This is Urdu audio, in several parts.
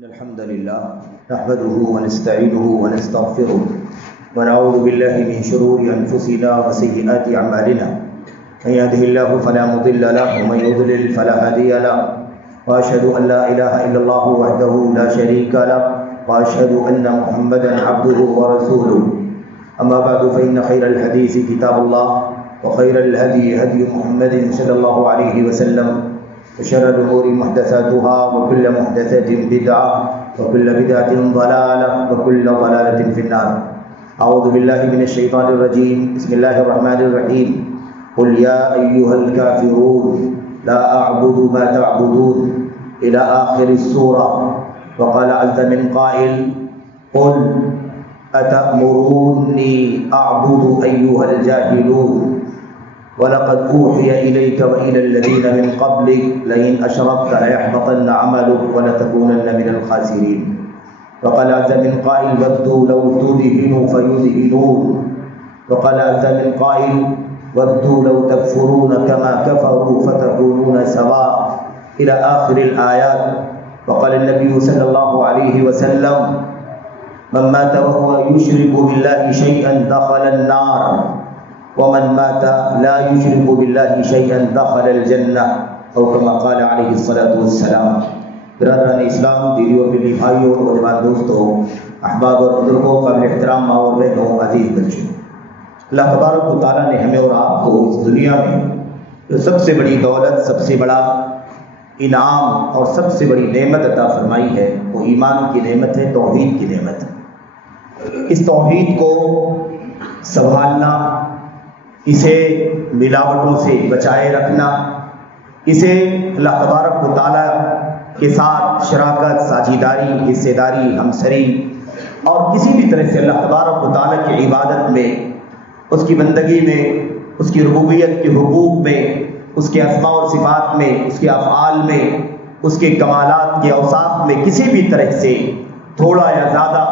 الحمد لله نحمده ونستعينه ونستغفره ونعوذ بالله من شرور أنفسنا وسيئات أعمالنا من يهده الله فلا مضل له ومن يضلل فلا هادي له وأشهد أن لا إله إلا الله وحده لا شريك له وأشهد أن محمدا عبده ورسوله أما بعد فإن خير الحديث كتاب الله وخير الهدي هدي محمد صلى الله عليه وسلم وشر الأمور محدثاتها وكل محدثة بدعة وكل بدعة ضلالة وكل ضلالة في النار. أعوذ بالله من الشيطان الرجيم. بسم الله الرحمن الرحيم. قل يا أيها الكافرون لا أعبد ما تعبدون إلى آخر السورة. وقال عز من قائل قل أتأمروني أعبد أيها الجاهلون وَلَقَدْ أُوحِيَ إِلَيْكَ وَإِلَى الَّذِينَ مِنْ قَبْلِكَ لَئِنْ أَشْرَكْتَ لَيَحْبَطَنَّ عَمَلُكَ وَلَتَكُونَنَّ مِنَ الْخَاسِرِينَ. وقال عز من قائل وَدُّوا لَوْ تُدْهِنُ فَيُدْهِنُونَ. وقال عز من قائل وَدُّوا لَوْ تَكْفُرُونَ كَمَا كَفَرُوا فَتَكُونُونَ سَوَاءً إلى آخر الآيات. وقال النبي صلى الله عليه وسلم من مات وهو يشرك بالله شيئا دخل النار ومن مات لا يشرك بالله شيئا دخل الجنة او كما قال عليه الصلاة والسلام. برادران اسلام، دیدی اور ملی بھائیوں، نوجوان دوستوں، احباب اور بزرگوں، قابل احترام ماں اور بہنوں، عزیز بچوں، اللہ تبارک و تعالیٰ نے ہمیں اور آپ کو اس دنیا میں جو سب سے بڑی دولت، سب سے بڑا انعام اور سب سے بڑی نعمت عطا فرمائی ہے، وہ ایمان کی نعمت ہے، توحید کی نعمت ہے. اس توحید کو سنبھالنا، اسے ملاوٹوں سے بچائے رکھنا، اسے اللہ تبارک و تعالیٰ کے ساتھ شراکت، ساجھیداری، حصے داری، ہمسری اور کسی بھی طرح سے اللہ تبارک و تعالیٰ کی عبادت میں، اس کی بندگی میں، اس کی ربوبیت کے حقوق میں، اس کے اسماء اور صفات میں، اس کے افعال میں، اس کے کمالات کے اوصاف میں کسی بھی طرح سے تھوڑا یا زیادہ،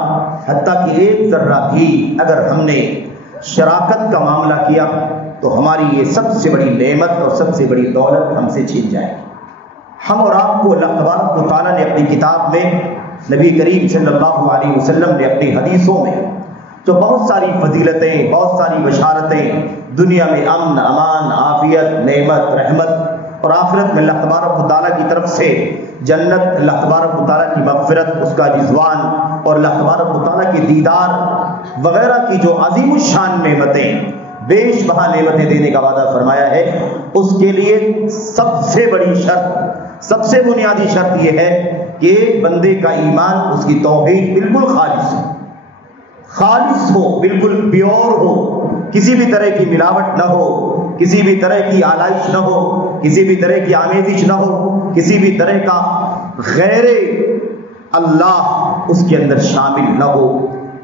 حتیٰ کہ ایک ذرہ بھی اگر ہم نے شراکت کا معاملہ کیا تو ہماری یہ سب سے بڑی نعمت اور سب سے بڑی دولت ہم سے چھین جائے. ہم اور آپ کو اللہ تبارک و تعالیٰ نے اپنی کتاب میں، نبی کریم صلی اللہ علیہ وسلم نے اپنی حدیثوں میں جو بہت ساری فضیلتیں، بہت ساری بشارتیں، دنیا میں امن، امان، عافیت، نعمت، رحمت اور آخرت میں اللہ تبارک و تعالیٰ کی طرف سے جنت، اللہ تبارک و تعالیٰ کی مغفرت، اس کا رضوان اور اللہ تبارک و تعالیٰ کی دیدار وغیرہ کی جو عظیم الشان نعمتیں، بیش بہا نعمتیں دینے کا وعدہ فرمایا ہے، اس کے لیے سب سے بڑی شرط، سب سے بنیادی شرط یہ ہے کہ بندے کا ایمان، اس کی توحید بالکل خالص ہو، بالکل پیور ہو، کسی بھی طرح کی ملاوٹ نہ ہو، کسی بھی طرح کی آلائش نہ ہو، کسی بھی طرح کی آمیزش نہ ہو، کسی بھی طرح کا غیر اللہ اس کے اندر شامل نہ ہو.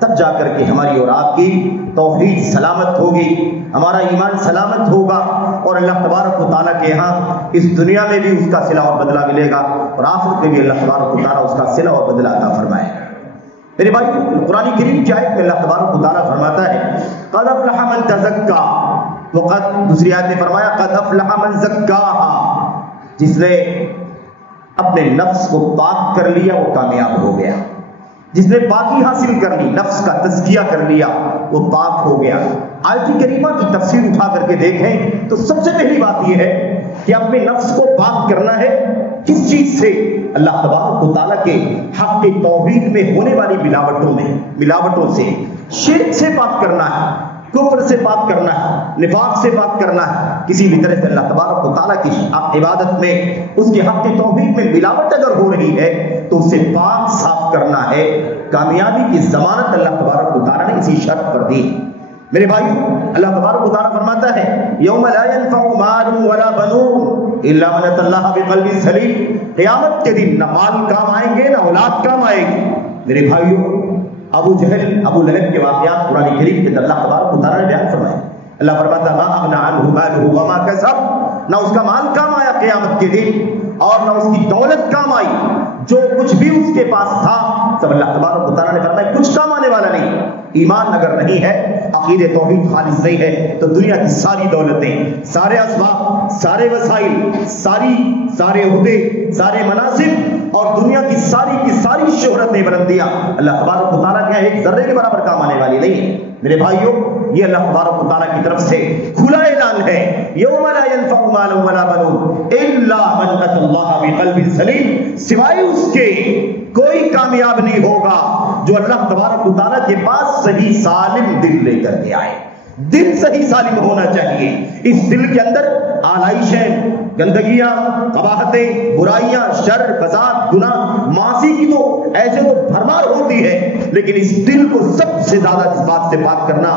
تب جا کر کے ہماری اور آپ کی توحید سلامت ہوگی، ہمارا ایمان سلامت ہوگا، اور اللہ تبارک و تعالیٰ کے یہاں اس دنیا میں بھی اس کا صلہ اور بدلہ ملے گا، اور آخرت میں بھی اللہ تبارک و تعالیٰ اس کا صلہ اور بدلہ عطا فرمائے. میرے بھائی، قرآن کریم کی آیت میں اللہ تبارک و تعالیٰ فرماتا ہے قد افلح من تزکا، وقد دوسری آیت میں فرمایا قد افلح من زکاہا، جس نے اپنے نفس کو پاک کر لیا وہ کامیاب ہو گیا. جس نے پاکی حاصل کر لی، نفس کا تزکیہ کر لیا، وہ پاک ہو گیا. آیت کریمہ کی تفسیر اٹھا کر کے دیکھیں تو سب سے پہلی بات یہ ہے کہ اپنے نفس کو پاک کرنا ہے کس چیز سے؟ اللہ تبارک و تعالیٰ کے حق کے توحید میں ہونے والی ملاوٹوں سے، شرک سے پاک کرنا ہے، کفر سے پاک کرنا ہے، نفاق سے پاک کرنا ہے. کسی بھی طرح سے اللہ تبارک و تعالیٰ کی عبادت میں، اس کے حق کے توحید میں ملاوٹ اگر ہو رہی ہے تو اسے پاک صاف کرنا ہے. کامیابی کی ضمانت اللہ تبارک و تعالیٰ نے اسی شرط پر دی. میرے بھائی، اللہ تبارک و تعالیٰ فرماتا ہے یوم لا ينفع مال ولا بنون الا من اتى الله بقلب سلیم. قیامت کے دن نہ مال کام آئیں گے، نہ اولاد کام آئے گی. میرے بھائیوں، ابو جہل، ابو لہب کے واقعات قرآن کریم کے اندر اللہ تبارک و تعالیٰ نے بیان فرمائے. اللہ فرماتا ہے ما اغنى عنه ماله وما كسب، نہ اس کا مال کام آیا قیامت کے دن اور نہ اس کی دولت کام آئی. جو کچھ بھی اس کے پاس تھا سب اللہ تبارک و تعالیٰ نے فرمایا کچھ کام آنے والا نہیں. ایمان اگر نہیں ہے، عقید توحید خالص نہیں ہے، تو دنیا کی ساری دولتیں، سارے اسباب، سارے وسائل، سارے عہدے، سارے مناصب اور دنیا کی ساری نے بلندیاں اللہ تبارک و تعالیٰ کے ایک ذرے کے برابر کام آنے والی نہیں ہے۔ میرے بھائیوں، یہ اللہ تبارک و تعالیٰ کی طرف سے کھلا اعلان ہے، یوم لا ينفع مال ولا بنون الا من اتى الله بقلب سلیم، سوائے اس کے کوئی کامیاب نہیں ہوگا جو اللہ تبارک و تعالیٰ کے پاس صحیح سالم دل لے کر کے آئے۔ دل صحیح سالم ہونا چاہیے، اس دل کے اندر آلائشیں، گندگیاں، قباحتیں، برائیاں، شر، فساد، گناہ، معاصی کی تو ایسے تو بھرمار ہوتی ہے، لیکن اس دل کو سب سے زیادہ اس بات سے پاک کرنا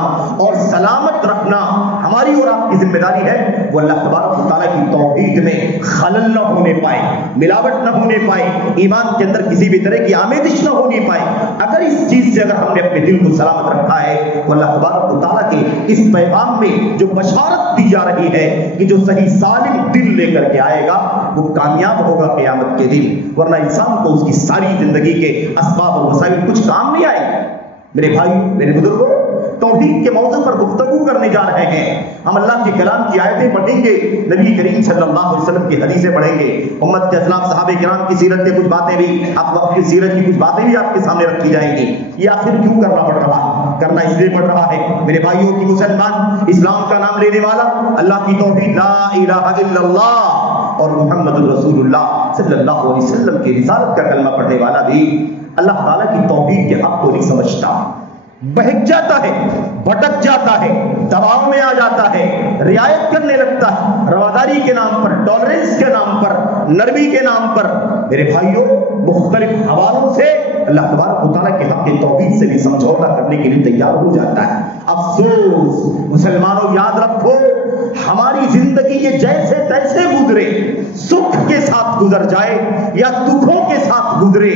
اور سلامت رکھنا ہماری اور آپ کی ذمہ داری ہے۔ وہ اللہ تبارک و تعالیٰ کی توحید میں خلل نہ ہونے پائے، ملاوٹ نہ ہونے پائے، ایمان کے اندر کسی بھی طرح کی آمیزش نہ ہونی پائے۔ اگر اس چیز سے اگر ہم نے اپنے دل کو سلامت رکھا ہے، وہ اللہ تبارک و تعالیٰ کے اس پیغام میں جو بشارت دی جا رہی ہے کہ جو صحیح سالم دل لے کر کے آئے گا وہ کامیاب ہوگا قیامت کے دن، ورنہ انسان کو اس کی ساری زندگی کے اسباب اور وسائل کچھ کام نہیں آئے گا۔ میرے بھائی، میرے بزرگوں، توحید کے موضوع پر گفتگو کرنے جا رہے ہیں۔ ہم اللہ کے کلام کی آیتیں پڑھیں گے، نبی کریم صلی اللہ علیہ وسلم کی حدیثیں پڑھیں گے، امت کے اسلاف صحابہ کرام کی سیرت کے کچھ باتیں بھی، آپ وقت کی سیرت کی کچھ باتیں بھی آپ کے سامنے رکھی جائیں گی۔ یہ آخر کیوں کرنا پڑ رہا؟ کرنا اس لیے پڑ رہا ہے میرے بھائیوں کی مسلمان اسلام کا نام لینے والا، اللہ کی توحید لا الہ الا اللہ اور محمد رسول اللہ صلی اللہ علیہ وسلم کی رسالت کا کلمہ پڑھنے والا بھی اللہ تعالیٰ کی توحید کے حق کو نہیں سمجھتا، بہک جاتا ہے، بھٹک جاتا ہے، دباؤ میں آ جاتا ہے، رعایت کرنے لگتا ہے، رواداری کے نام پر، ٹالرنس کے نام پر، نرمی کے نام پر میرے بھائیوں مختلف حوالوں سے اللہ تبارک و تعالیٰ کے حق کی توحید سے بھی سمجھوتا کرنے کے لیے تیار ہو جاتا ہے۔ افسوس مسلمانوں، یاد رکھو ہماری زندگی یہ جیسے تیسے گزرے، سکھ کے ساتھ گزر جائے یا دکھوں کے ساتھ گزرے،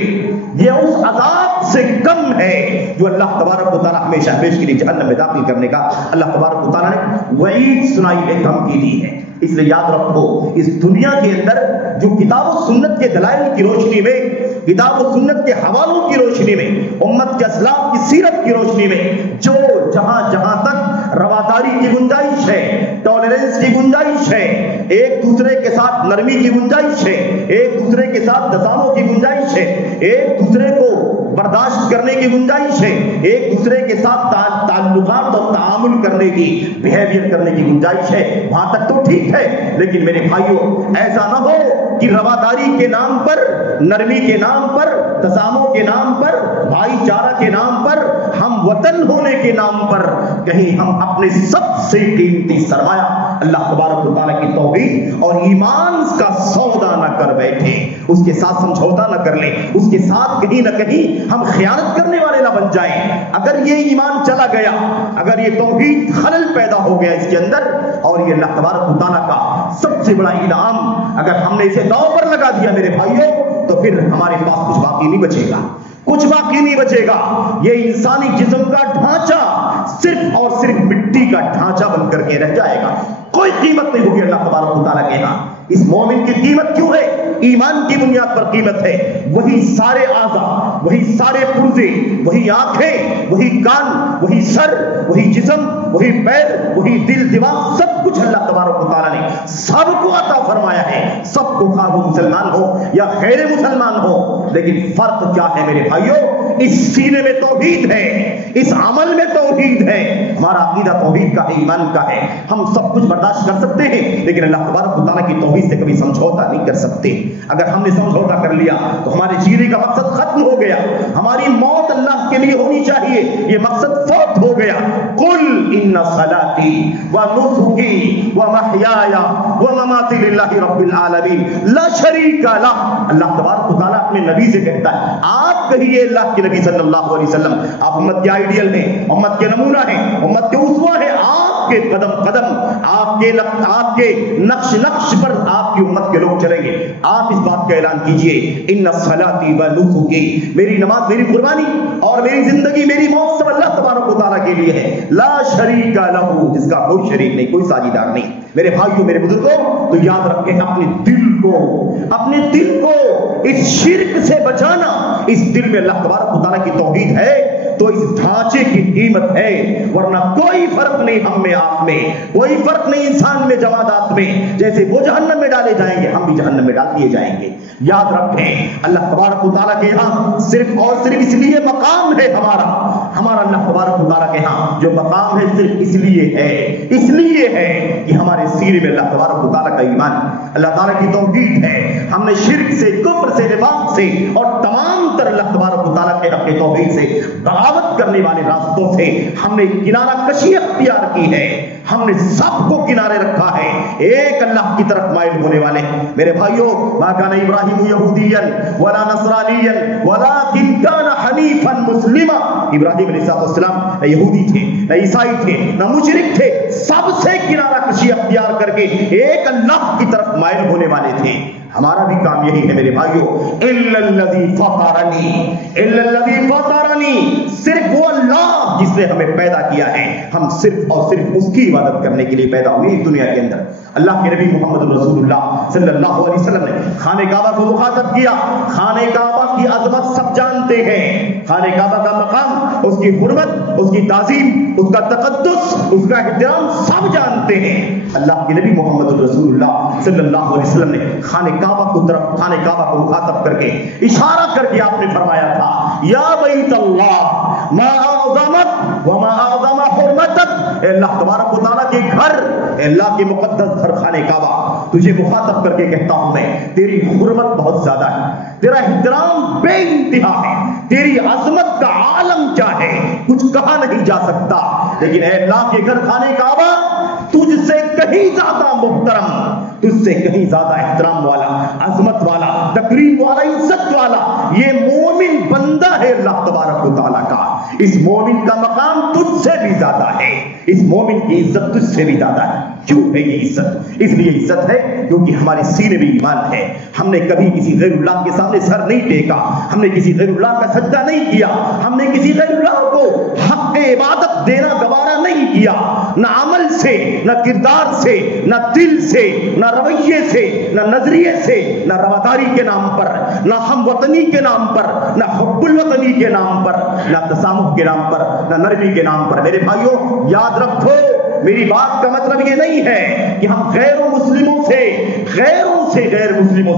یہ اس عذاب سے کم ہے جو اللہ تبارک و تعالیٰ ہمیشہ ہمیشہ کے لیے جہنم میں داخل کرنے کا اللہ تبارک و تعالیٰ نے وعید سنائی ہے، دھمکی دی ہے۔ اس لیے یاد رکھو اس دنیا کے اندر جو کتاب و سنت کے دلائل کی روشنی میں، کتاب و سنت کے حوالوں کی روشنی میں، امت کے اسلاف کی سیرت کی روشنی میں جو جہاں جہاں تک رواداری کی گنجائش ہے، ٹالرنس کی گنجائش ہے، ایک دوسرے کے ساتھ نرمی کی گنجائش ہے، ایک دوسرے کے ساتھ تسامح کی گنجائش ہے، ایک دوسرے کو برداشت کرنے کی گنجائش ہے، ایک دوسرے کے ساتھ تعلقات اور تعامل کرنے کی، بیہیویئر کرنے کی گنجائش ہے، وہاں تک تو ٹھیک ہے۔ لیکن میرے بھائیوں ایسا نہ ہو کہ رواداری کے نام پر، نرمی کے نام پر، تسامح کے نام پر، بھائی چارہ کے نام پر، ہم وطن ہونے کے نام پر کہیں ہم اپنے سب سے قیمتی سرمایہ اللہ تبارک و تعالیٰ کی توحید اور ایمان کا سودا نہ کر بیٹھے، اس کے ساتھ سمجھوتا نہ کر لیں، اس کے ساتھ کہیں نہ کہیں ہم خیانت کرنے والے نہ بن جائیں۔ اگر یہ ایمان چلا گیا، اگر یہ توحید خلل پیدا ہو گیا اس کے اندر، اور یہ اللہ تبارک و تعالیٰ کا سب سے بڑا انعام اگر ہم نے اسے داؤ پر لگا دیا میرے بھائیوں، تو پھر ہمارے پاس کچھ باقی نہیں بچے گا، کچھ باقی نہیں بچے گا۔ یہ انسانی جسم کا ڈھانچہ صرف اور صرف مٹی کا ڈھانچہ بن کر کے رہ جائے گا، کوئی قیمت نہیں ہوگی اللہ تبارک و تعالیٰ کے ہاں۔ اس مومن کی قیمت کیوں ہے؟ ایمان کی بنیاد پر قیمت ہے۔ وہی سارے اعضاء، وہی سارے پرزے، وہی آنکھیں، وہی کان، وہی سر، وہی جسم، وہی پیر، وہی دل، دماغ، سب کچھ اللہ تبارک و تعالیٰ نے سب کو عطا فرمایا ہے، سب کو، خواہ وہ مسلمان ہو یا غیر مسلمان ہو۔ لیکن فرق کیا ہے میرے بھائیوں؟ اس سینے میں توحید ہے، اس عمل میں توحید ہے، ہمارا عقیدہ توحید کا ہے، ایمان کا ہے۔ ہم سب کچھ برداشت کر سکتے ہیں لیکن اللہ تبارک و تعالیٰ کی توحید سے کبھی سمجھوتا نہیں کر سکتے۔ اگر ہم نے سمجھوتا کر لیا تو ہمارے جینے کا مقصد ختم ہو گیا، ہماری موت اللہ کے لیے ہونی چاہیے، یہ مقصد فوت ہو گیا۔ قل ان صلاتی ونسکی ومحیای ومماتی للہ رب العالمین لا شریک لہ۔ اللہ تبارک و تعالیٰ اپنے نبی سے کہتا ہے، آپ کہیے اللہ کے نبی صلی اللہ علیہ وسلم، آپ امت کے آئیڈیل ہیں، امت کے نمونہ ہیں، امت کے اسوہ ہیں، آپ کے قدم قدم، آپ کے نقش نقش پر آپ کی امت کے لوگ چلیں گے۔ آپ اس بات کا اعلان کیجئے، ان صلاتی و نسکی، میری نماز، میری قربانی اور میری زندگی، میری موت سب اللہ تبارک و تعالیٰ کے لیے ہے، لا شریک لہ، جس کا کوئی شریک نہیں، کوئی ساجیدار نہیں۔ میرے بھائیوں، میرے بزرگوں، تو یاد رکھیں اپنے دل کو اس شرک سے بچانا۔ اس دل میں اللہ تبارک و تعالیٰ کی توحید ہے تو اس ڈھانچے کی قیمت ہے، ورنہ کوئی فرق نہیں ہم میں، آپ میں، کوئی فرق نہیں انسان میں، جمادات میں۔ جیسے وہ جہنم میں ڈالے جائیں گے، ہم بھی جہنم میں ڈال دیے جائیں گے۔ یاد رکھیں اللہ تبارک و تعالیٰ کے یہاں صرف اور صرف اس لیے مقام ہے ہمارا اللہ تبارک و تعالیٰ کے یہاں جو مقام ہے صرف اس لیے ہے کہ ہمارے سینے میں اللہ تبارک و تعالیٰ کا ایمان، اللہ تعالیٰ کی توحید ہے۔ ہم نے شرک سے، کفر سے، نفاق سے اور تمام تر اللہ تبارک و تعالیٰ کے حق توحید سے بغاوت کرنے والے راستوں سے ہم نے کنارہ کشی اختیار کی ہے، ہم نے سب کو کنارے رکھا ہے، ایک اللہ کی طرف مائل ہونے والے۔ میرے بھائیوں، ما کان ابراہیم یہودیا ولا نصرانیا ولکن کان حنیفا مسلما، ابراہیم علیہ السلام نہ یہودی تھے، نہ عیسائی تھے، نہ مشرک تھے، سب سے کنارہ کشی اختیار کر کے ایک اللہ کی طرف مائل ہونے والے تھے۔ ہمارا بھی کام یہی ہے میرے بھائیوں، الا الذی فطرنی، صرف وہ اللہ جس نے ہمیں پیدا کیا ہے، ہم صرف اور صرف اس کی عبادت کرنے کے لیے پیدا ہوئے اس دنیا کے اندر۔ اللہ کے نبی محمد رسول اللہ صلی اللہ علیہ وسلم نے خانہ کعبہ کو مخاطب کیا۔ خانہ کعبہ کی عظمت سب جانتے ہیں، خانہ کعبہ کا مقام، اس کی حرمت، اس کی تعظیم، اس کا تقدس، اس کا احترام سب جانتے ہیں۔ اللہ کے نبی محمد رسول اللہ صلی اللہ علیہ وسلم نے خانہ کعبہ کو مخاطب کر کے اشارہ کر کے آپ نے فرمایا تھا، یا بیت اللہ ما اعظمک وما اعظم حرمتک، اے اللہ تبارک و تعالیٰ کے گھر، اے اللہ کے مقدس گھر خانہ کعبہ، تجھے مخاطب کر کے کہتا ہوں میں، تیری حرمت بہت زیادہ ہے، تیرا احترام بے انتہا ہے، تیری عظمت کا عالم کیا ہے کچھ کہا نہیں جا سکتا، لیکن اے اللہ کے گھر خانہ کعبہ تجھ سے کہیں زیادہ محترم، تجھ سے کہیں زیادہ احترام والا، عظمت والا، تکریم والا، عزت والا یہ مومن بندہ ہے اللہ تبارک و تعالیٰ کا۔ اس مومن کا مقام تجھ سے بھی زیادہ ہے، اس مومن کی عزت تجھ سے بھی زیادہ ہے۔ کیوں ہے یہ عزت؟ اس لیے عزت ہے کیونکہ ہمارے سینے میں ایمان ہے، ہم نے کبھی کسی غیر اللہ کے سامنے سر نہیں ٹیکا، ہم نے کسی غیر اللہ کا سجدہ نہیں کیا، ہم نے کسی غیر اللہ کو حق عبادت دینا گوارا نہیں کیا، نہ عمل سے، نہ کردار سے، نہ دل سے، نہ رویے سے، نہ نظریے سے، نہ رواداری کے نام پر، نہ ہم وطنی کے نام پر، نہ حب الوطنی کے نام پر، نہ تسامح کے نام پر، نہ نرمی کے نام پر۔ میرے بھائیوں یاد رکھو، میری بات کا مطلب یہ نہیں ہے کہ ہم غیر مسلموں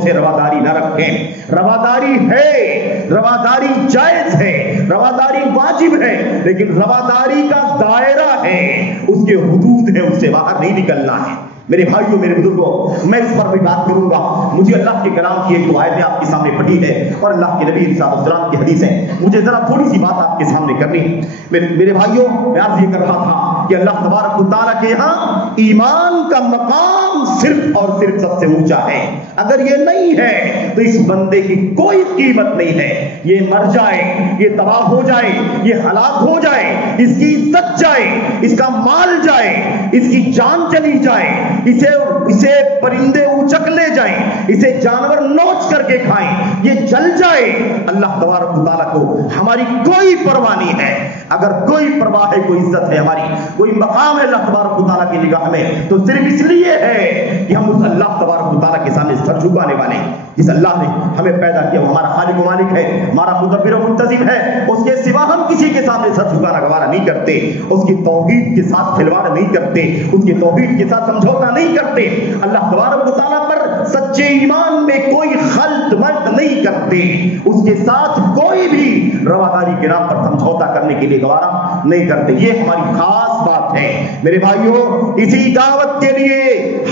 سے رواداری نہ رکھیں۔ رواداری ہے، رواداری جائز ہے، رواداری واجب ہے، لیکن رواداری کا دائرہ ہے، اس کے حدود ہیں، اس سے باہر نہیں نکلنا ہے۔ میرے بھائیوں، میرے بزرگوں، میں اس پر بھی بات کروں گا۔ مجھے اللہ کے کلام کی ایک دو آیتیں آپ کے سامنے پڑھی ہے اور اللہ کے نبی علیہ السلام کی حدیث ہے، مجھے ذرا تھوڑی سی بات آپ کے سامنے کرنی ہے۔ میرے بھائیوں، میں عرض یہ کر رہا تھا کہ اللہ تبارک و تعالیٰ کے یہاں ایمان کا مقام صرف اور صرف سب سے اونچا ہے۔ اگر یہ نہیں ہے تو اس بندے کی کوئی قیمت نہیں ہے، یہ مر جائے، یہ تباہ ہو جائے، یہ ہلاک ہو جائے، اس کی عزت جائے، اس کا مال جائے، اس کی جان چلی جائے، اسے پرندے اچک لے جائیں، اسے جانور نوچ کر کے کھائیں، یہ جل جائے، اللہ تبارک و تعالیٰ کو ہماری کوئی پرواہ نہیں ہے۔ اگر کوئی پرواہ ہے، کوئی عزت ہے ہماری، کوئی مقام ہے اللہ تبارک و تعالیٰ کی نگاہ میں، تو صرف اس لیے ہے کہ ہم اس اللہ تبارک و تعالیٰ کے سامنے سر جھکانے والے ہیں۔ جس اللہ نے ہمیں پیدا کیا وہ ہمارا خالق و مالک ہے، ہمارا مدبر و منتظم ہے، اس کے سوا ہم کسی کے سامنے سر جھکانا گوارا نہیں کرتے، اس کی توحید کے ساتھ کھلواڑ نہیں کرتے، اس کی توحید کے ساتھ سمجھوتا نہیں کرتے، اللہ تبارک و تعالیٰ پر سچے ایمان میں کوئی خلط ملط نہیں کرتے، اس کے ساتھ کوئی بھی رواداری کے نام پر سمجھوتا کرنے کے لیے گوارا نہیں کرتے۔ یہ ہماری خاص بات ہے میرے بھائیوں۔ اسی دعوت کے لیے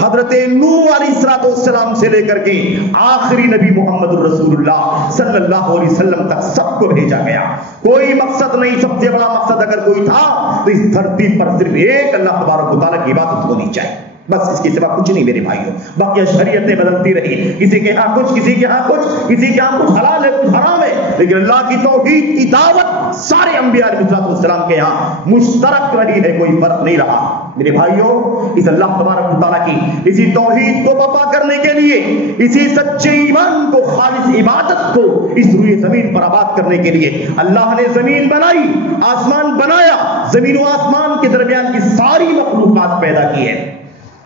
حضرت نوح علیہ السلام سے لے کر کے آخری نبی محمد رسول اللہ صلی اللہ علیہ وسلم تک سب کو بھیجا گیا۔ کوئی مقصد نہیں، سب سے بڑا مقصد اگر کوئی تھا تو اس دھرتی پر صرف ایک اللہ تبارک و تعالیٰ کی عبادت ہونی چاہیے، بس اس کے سوا کچھ نہیں میرے بھائیوں۔ باقی شریعتیں بدلتی رہی، کسی کے ہاں کچھ، کسی کے ہاں کچھ، کسی کے ہاں کچھ حلال ہے کچھ حرام ہے، لیکن اللہ کی توحید کی دعوت سارے انبیاء علیہ السلام کے یہاں مشترک رہی ہے، کوئی فرق نہیں رہا۔ میرے بھائیوں، اس اللہ تبارک و تعالیٰ کی اسی توحید کو بپا کرنے کے لیے، اسی سچے ایمان کو، خالص عبادت کو اس روئے زمین پر آباد کرنے کے لیے اللہ نے زمین بنائی، آسمان بنایا، زمین و آسمان کے درمیان کی ساری مخلوقات پیدا کی ہے۔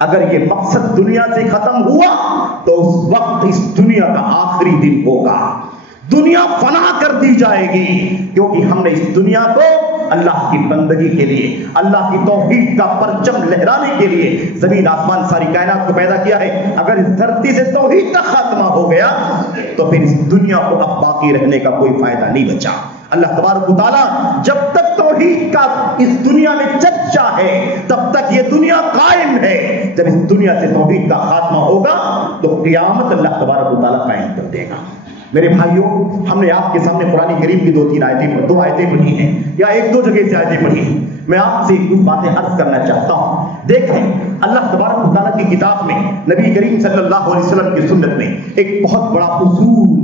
اگر یہ مقصد دنیا سے ختم ہوا تو اس وقت اس دنیا کا آخری دن ہوگا، دنیا فنا کر دی جائے گی، کیونکہ ہم نے اس دنیا کو اللہ کی بندگی کے لیے، اللہ کی توحید کا پرچم لہرانے کے لیے زمین آسمان ساری کائنات کو پیدا کیا ہے۔ اگر اس دھرتی سے توحید کا خاتمہ ہو گیا تو پھر اس دنیا کو اب باقی رہنے کا کوئی فائدہ نہیں بچا۔ اللہ تبارک و تعالیٰ جب تک توحید کا اس دنیا میں چرچا ہے تب تک یہ دنیا قائم ہے۔ جب اس دنیا سے توحید کا خاتمہ ہوگا تو قیامت اللہ تبارک و تعالیٰ قائم کر دے گا۔ میرے بھائیوں، ہم نے آپ کے سامنے قرآن کریم کی دو آیتیں پڑھی ہیں یا ایک دو جگہ سے آیتیں پڑھی ہیں۔ میں آپ سے کچھ باتیں عرض کرنا چاہتا ہوں۔ دیکھیں، اللہ تبارک و تعالیٰ کی کتاب میں نبی کریم صلی اللہ علیہ وسلم کی سنت میں ایک بہت بڑا اصول،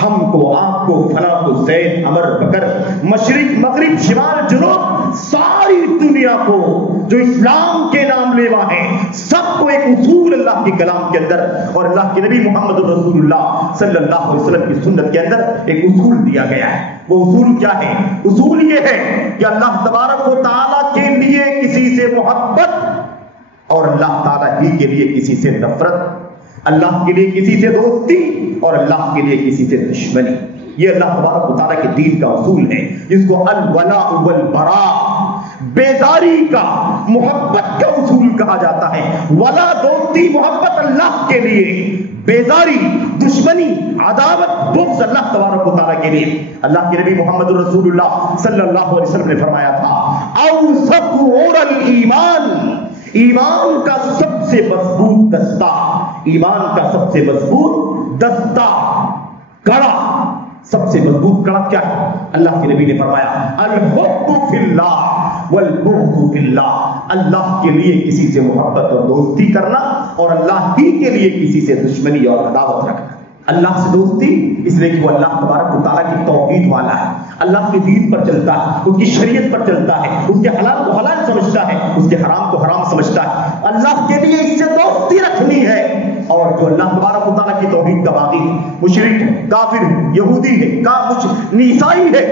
ہم کو، آپ کو، فلاں کو، زید، عمر، بکر، مشرق، مغرب، شمال، جنوب، ساری دنیا کو جو اسلام کے نام لیوا ہیں سب کو ایک اصول اللہ کے کلام کے اندر اور اللہ کے نبی محمد رسول اللہ صلی اللہ علیہ وسلم کی سنت کے اندر ایک اصول دیا گیا ہے۔ وہ اصول کیا ہے؟ اصول یہ ہے کہ اللہ تبارک و تعالیٰ کے لیے کسی سے محبت اور اللہ تعالیٰ ہی کے لیے کسی سے نفرت، اللہ کے لیے کسی سے دوستی اور اللہ کے لیے کسی سے دشمنی، یہ اللہ تبارک و تعالیٰ کے دین کا اصول ہے، جس کو الولاء والبراء، بیزاری کا، محبت کا اصول کہا جاتا ہے۔ ولا، دوستی، محبت اللہ کے لیے، بیزاری، دشمنی، عداوت، بغض اللہ تبارک و تعالیٰ کے لیے۔ اللہ کے نبی محمد رسول اللہ صلی اللہ علیہ وسلم نے فرمایا تھا، اوثق عور الایمان، ایمان کا سب سے مضبوط دستہ، ایمان کا سب سے مضبوط دستہ، کڑا، سب سے مضبوط کڑا کیا ہے؟ اللہ کے نبی نے فرمایا، الحب فی اللہ والبغض فی اللہ، اللہ کے لیے کسی سے محبت اور دوستی کرنا اور اللہ ہی کے لیے کسی سے دشمنی اور عداوت رکھنا۔ اللہ سے دوستی اس لیے کہ وہ اللہ تبارک و تعالیٰ کی توحید والا ہے، اللہ کے دین پر چلتا ہے، اس کی شریعت پر چلتا ہے، اس کے حلال کو حلال سمجھتا ہے، اس کے حرام کو حرام سمجھتا ہے۔ اللہ کے لیے اس سے دوستی رکھنی ہے، اور جو اللہ تبارک و تعالیٰ کی توحید کا باغی، مشرک، کافر، یہودی ہے، عیسائی ہے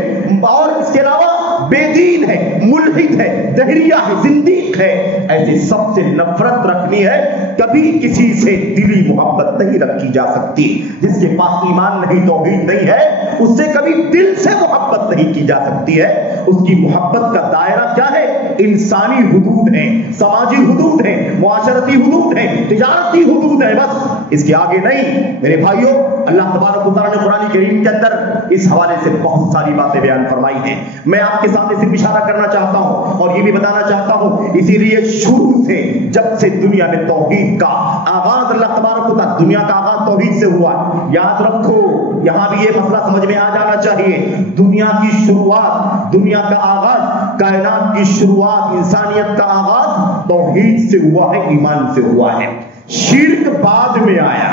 اور اس کے علاوہ بے دین ہے، ملحد ہے، دہریہ ہے، زندیق ہے، ایسے سب سے نفرت رکھنی ہے۔ کبھی کسی سے دلی محبت نہیں رکھی جا سکتی۔ جس کے پاس ایمان نہیں، توحید نہیں ہے، اس سے کبھی دل سے محبت نہیں کی جا سکتی ہے۔ اس کی محبت کا دائرہ کیا ہے؟ انسانی حدود ہیں، سماجی حدود ہیں، معاشرتی حدود ہیں، تجارتی حدود ہیں، بس اس کے آگے نہیں۔ میرے بھائیوں، اللہ تبارک و تعالیٰ نے قرآن کریم کے اندر اس حوالے سے بہت ساری باتیں بیان فرمائی ہیں۔ میں آپ کے سامنے صرف اشارہ کرنا چاہتا ہوں اور یہ بھی بتانا چاہتا ہوں، اسی لیے شروع سے جب سے دنیا میں توحید کا آغاز، اللہ تبارک و تعالیٰ، دنیا کا آغاز توحید سے ہوا۔ یاد رکھو، یہاں بھی یہ مسئلہ سمجھ میں آ جانا چاہیے، دنیا کی شروعات، دنیا کا آغاز، کائنات کی شروعات، انسانیت کا آغاز توحید سے ہوا ہے، ایمان سے ہوا ہے۔ شرک بعد میں آیا،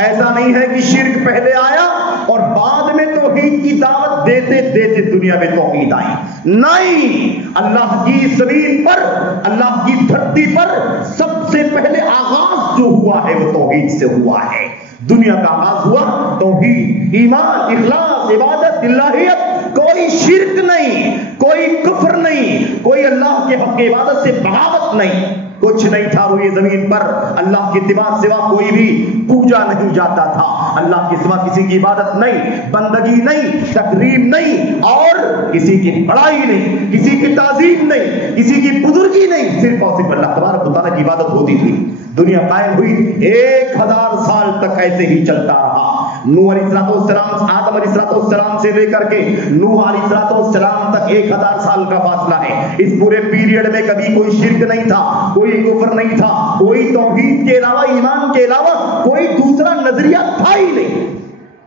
ایسا نہیں ہے کہ شرک پہلے آیا اور بعد میں توحید کی دعوت دیتے دیتے دنیا میں توحید آئی، نہیں۔ اللہ کی زمین پر، اللہ کی دھرتی پر سب سے پہلے آغاز جو ہوا ہے وہ توحید سے ہوا ہے۔ دنیا کا آغاز ہوا توحید، ایمان، اخلاص، عبادت، الہیت، کوئی شرک نہیں، کوئی کفر نہیں، کوئی اللہ کے حق عبادت سے بغاوت نہیں، کچھ نہیں تھا روئے زمین پر۔ اللہ کے سوا کوئی بھی پوجا نہیں جاتا تھا، اللہ کے سوا کسی کی عبادت نہیں، بندگی نہیں، تقریب نہیں، اور کسی کی بڑائی نہیں، کسی کی تعظیم نہیں، کسی کی بزرگی نہیں، صرف اور صرف اللہ تبارک و تعالیٰ کی عبادت ہوتی تھی۔ دنیا قائم ہوئی، 1000 سال تک ایسے ہی چلتا رہا۔ نوح علیہ السلام، آدم علیہ السلام سے لے کر کے نوح علیہ السلام تک 1000 سال کا فاصلہ ہے۔ اس پورے پیریڈ میں کبھی کوئی شرک نہیں تھا، کوئی کفر نہیں تھا، کوئی توحید کے علاوہ، ایمان کے علاوہ کوئی دوسرا نظریہ تھا ہی نہیں۔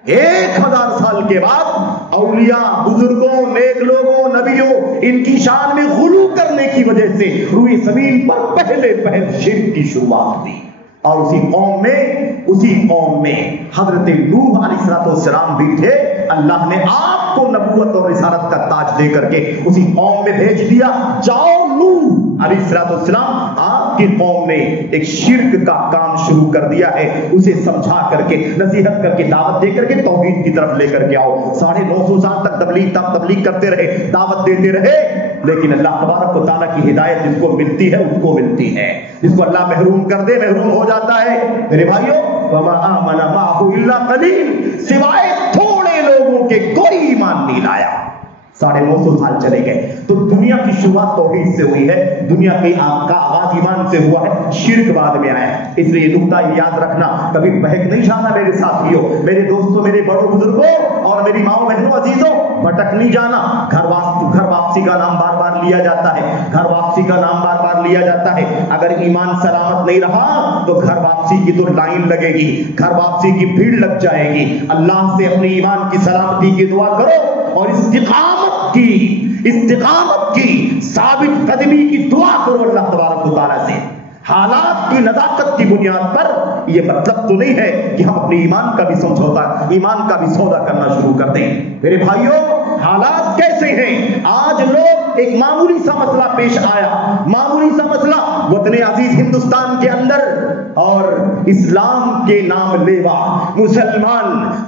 1000 سال کے بعد اولیاء، بزرگوں، نیک لوگوں، نبیوں، ان کی شان میں غلو کرنے کی وجہ سے روئے زمین پر پہلے شرک کی شروعات ہوئی، اور اسی قوم میں حضرت نوح علیہ السلام بھی تھے۔ اللہ نے آپ کو نبوت اور رسالت کا تاج دے کر کے اسی قوم میں بھیج دیا، جاؤ نوح علیہ السلام، آپ کی قوم نے ایک شرک کا کام شروع کر دیا ہے، اسے سمجھا کر کے، نصیحت کر کے، دعوت دے کر کے توحید کی طرف لے کر کے آؤ۔ 950 سال تک تبلیغ کرتے رہے، دعوت دیتے رہے، لیکن اللہ تبارک و تعالیٰ کی ہدایت جس کو ملتی ہے اس کو ملتی ہے، جس کو اللہ محروم کر دے محروم ہو جاتا ہے۔ میرے بھائیوں، وَمَا آمَنَ مَعَهُ إِلَّا قَلِيلٌ، سوائے تھوڑے لوگوں کے کوئی ایمان نہیں لایا، 950 سال چلے گئے. تو دنیا کی شروعات توحید سے ہوئی ہے, دنیا کا آغاز ایمان سے ہوا ہے, شرک بعد میں آیا ہے. اس لیے یہ نقطہ یاد رکھنا, کبھی بہک نہیں جانا میرے ساتھیوں, میرے دوستوں, میرے بڑوں بزرگوں اور میری ماؤں بہنوں عزیزوں, بھٹک نہیں جانا. گھر واپسی کا نام بار بار لیا جاتا ہے, گھر واپسی کا نام بار بار لیا جاتا ہے. اگر ایمان سلامت نہیں رہا تو گھر واپسی کی تو لائن لگے گی, گھر واپسی کی بھیڑ لگ جائے گی. اللہ سے اپنی ایمان کی سلامتی کی دعا کرو اور استقامت کی ثابت قدمی کی دعا کرو اللہ تبارک و تعالیٰ سے. حالات کی نزاکت کی بنیاد پر یہ مطلب تو نہیں ہے کہ ہم اپنے ایمان کا بھی سودا کرنا شروع کر دیں. میرے بھائیوں, حالات کیسے ہیں؟ آج لوگ ایک معمولی سا مسئلہ پیش آیا, معمولی سا مسئلہ وطن عزیز ہندوستان کے اندر, اور اسلام کے نام لیوا مسلمان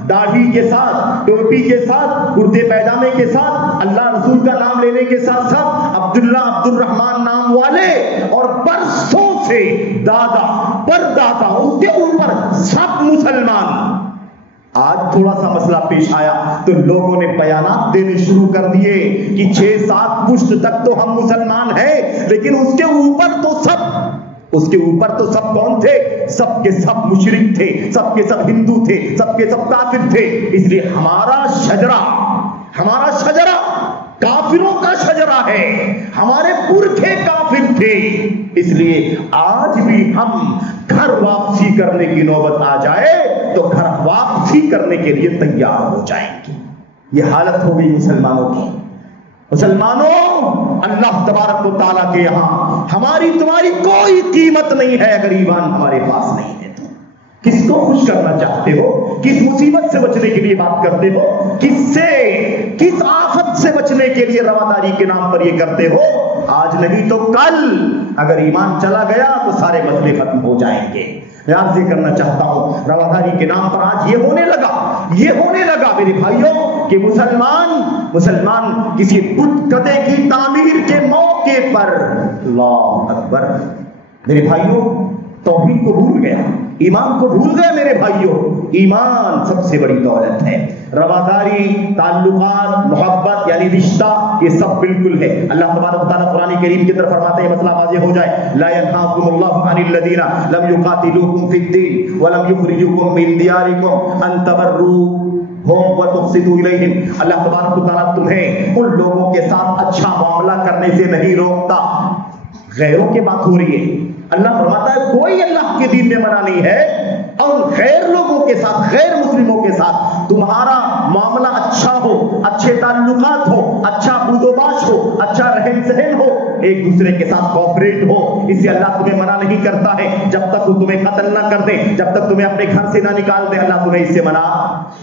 داڑھی کے ساتھ, ٹوپی کے ساتھ, کرتے پیجامے کے ساتھ, اللہ رسول کا نام لینے کے ساتھ ساتھ عبداللہ عبد الرحمان نام والے, اور برسوں سے دادا پردادا اس کے اوپر سب مسلمان. آج تھوڑا سا مسئلہ پیش آیا تو لوگوں نے بیانات دینے شروع کر دیے کہ 6-7 پشت تک تو ہم مسلمان ہیں, لیکن اس کے اوپر تو سب کون تھے؟ سب کے سب مشرک تھے, سب کے سب ہندو تھے, سب کے سب کافر تھے. اس لیے ہمارا شجرہ کافروں کا شجرہ ہے, ہمارے پرکھے کافر تھے. اس لیے آج بھی ہم گھر واپسی کرنے کی نوبت آ جائے تو گھر واپسی کرنے کے لیے تیار ہو جائیں گے. یہ حالت ہو گئی مسلمانوں کی. مسلمانوں, اللہ تبارک و تعالیٰ کے یہاں ہماری تمہاری کوئی قیمت نہیں ہے اگر ایمان ہمارے پاس نہیں ہے. تو کس کو خوش کرنا چاہتے ہو؟ کس مصیبت سے بچنے کے لیے بات کرتے ہو؟ کس آفت سے بچنے کے لیے رواداری کے نام پر یہ کرتے ہو؟ آج نہیں تو کل اگر ایمان چلا گیا تو سارے مسئلے ختم ہو جائیں گے. میں آپ سے کرنا چاہتا ہوں, رواداری کے نام پر آج یہ ہونے لگا میرے بھائیوں کہ مسلمان کسی بت گدے کی تعمیر کے موقع پر, اللہ اکبر میرے بھائیوں, توحید کو بھول گیا, ایمان کو بھول گئے میرے بھائیوں. ایمان سب سے بڑی دولت ہے. رواداری, تعلقات, محبت یعنی رشتہ, یہ سب بالکل ہے. اللہ تبارک و تعالیٰ قرآن کریم کی طرف فرماتے ہیں, مسئلہ واضح ہو جائے, لا ينهاكم الله عن الذين لم يقاتلوكم في الدين ولم يخرجوكم من دياركم ان تبروهم وتقسطوا اليهم. اللہ تبارک و تعالیٰ تمہیں ان لوگوں کے ساتھ اچھا معاملہ کرنے سے نہیں روکتا. غیروں کی بات ہو رہی ہے. اللہ فرماتا ہے کوئی اللہ کے دین میں منع نہیں ہے, اور غیر لوگوں کے ساتھ, غیر مسلموں کے ساتھ تمہارا معاملہ اچھا ہو, اچھے تعلقات ہو, اچھا بود و باش ہو, اچھا رہن سہن ہو, ایک دوسرے کے ساتھ کوآپریٹ ہو. اس لیے اللہ تمہیں منع نہیں کرتا ہے جب تک وہ تمہیں قتل نہ کر دے, جب تک تمہیں اپنے گھر سے نہ نکال دے, اللہ تمہیں اس سے منع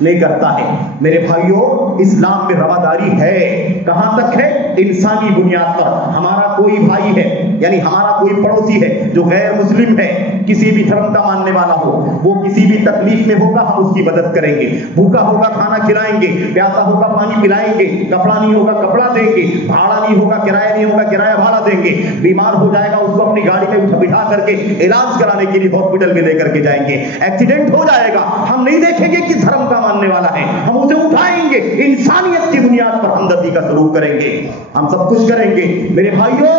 نہیں کرتا ہے. میرے بھائیوں, اسلام میں رواداری ہے. کہاں تک ہے؟ انسانی بنیاد پر. ہمارا کوئی بھائی ہے, یعنی ہمارا کوئی پڑوسی ہے جو غیر مسلم ہے, کسی بھی دھرم کا ماننے والا ہو, وہ کسی بھی تکلیف میں ہوگا ہم اس کی مدد کریں گے. بھوکا ہوگا کھانا کھلائیں گے, پیاسا ہوگا پانی پلائیں گے, کپڑا نہیں ہوگا کپڑا دیں گے, بھاڑا نہیں ہوگا کرایہ نہیں ہوگا کرایہ بھاڑا دیں گے, بیمار ہو جائے گا اس کو اپنی گاڑی میں بٹھا کر کے علاج کرانے کے لیے ہاسپٹل میں لے کر کے جائیں گے. ایکسیڈنٹ ہو جائے گا, ہم نہیں دیکھیں گے کس دھرم کا ماننے والا ہے, ہم اسے اٹھائیں گے, انسانیت کی بنیاد پر ہمدردی کا سلوک کریں گے, ہم سب کچھ کریں گے. میرے بھائیوں,